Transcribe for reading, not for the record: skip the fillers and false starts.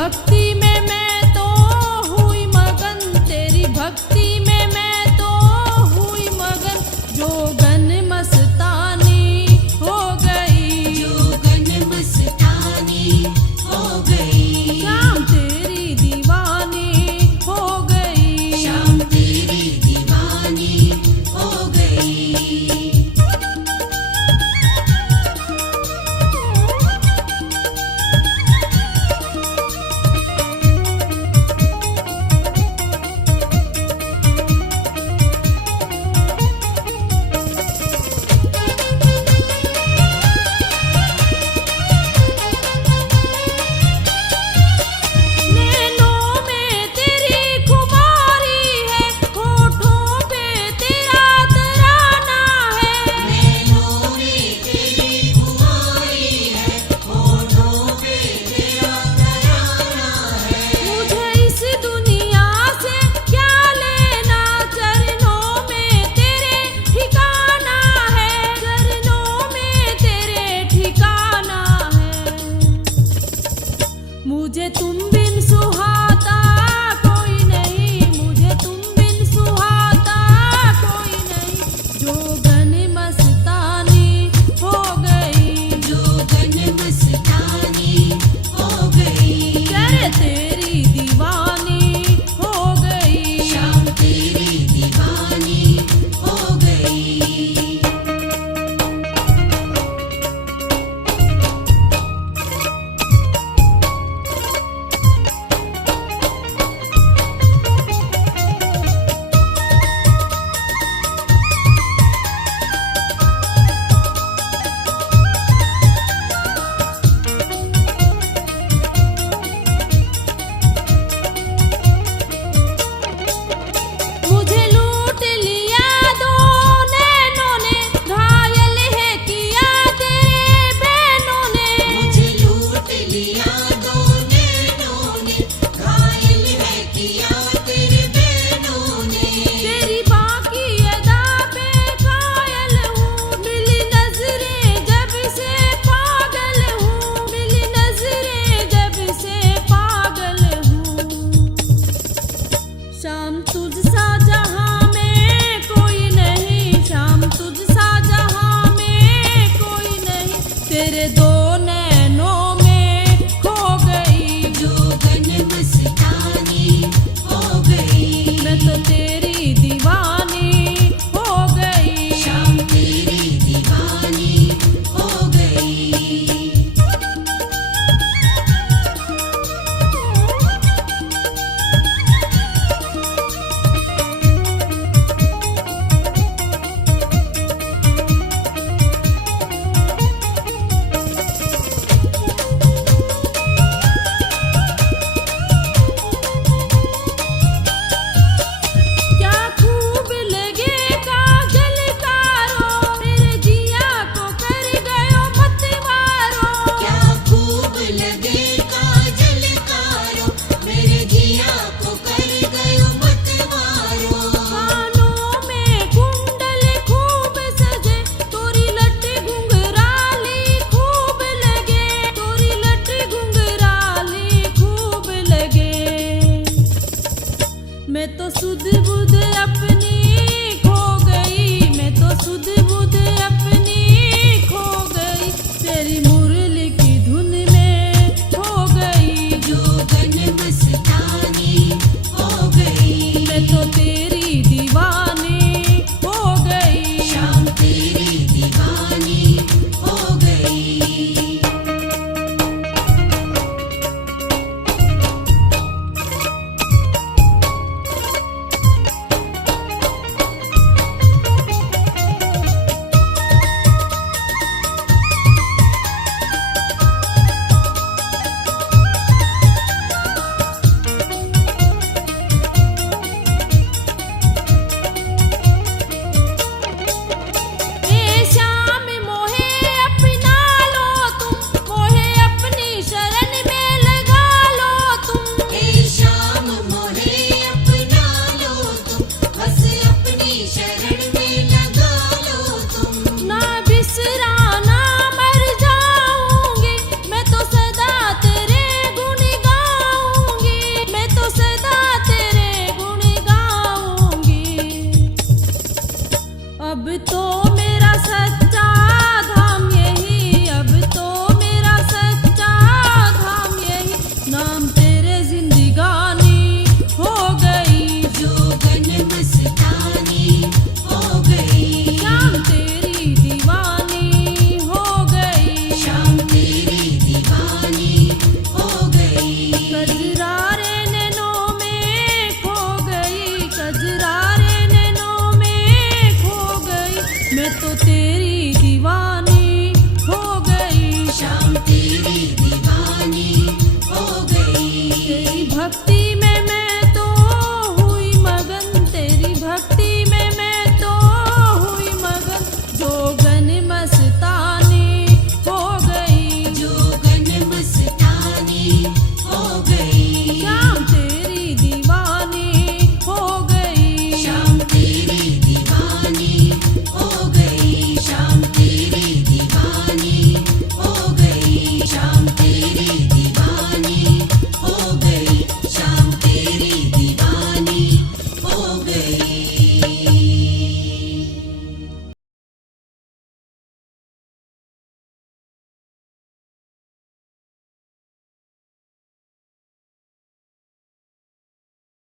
भक्ति में मैं तो हुई मगन, तेरी भक्ति में मैं तो हुई मगन, जोगन मस्तानी हो गई, जोगन मस्तानी हो गई, शाम तेरी दीवानी हो गई, शाम तेरी दीवानी हो गई। नैनों में तेरी खुमारी है, होठों पे तेरा तराना है, नैनों में तेरी खुमारी है, होठों पे तेरा तराना है। मुझे इस दुनिया से क्या लेना, चरणों में तेरे ठिकाना है, चरणों में तेरे ठिकाना है। मुझे तुम बिन सुहाता कोई नहीं, मुझे तुम बिन सुहाता कोई नहीं, जोगन मस्तानी हो गई, जोगन मस्तानी हो गई, करे तेरी दीवानी हो गई, शाम तेरी दीवानी हो गई। गई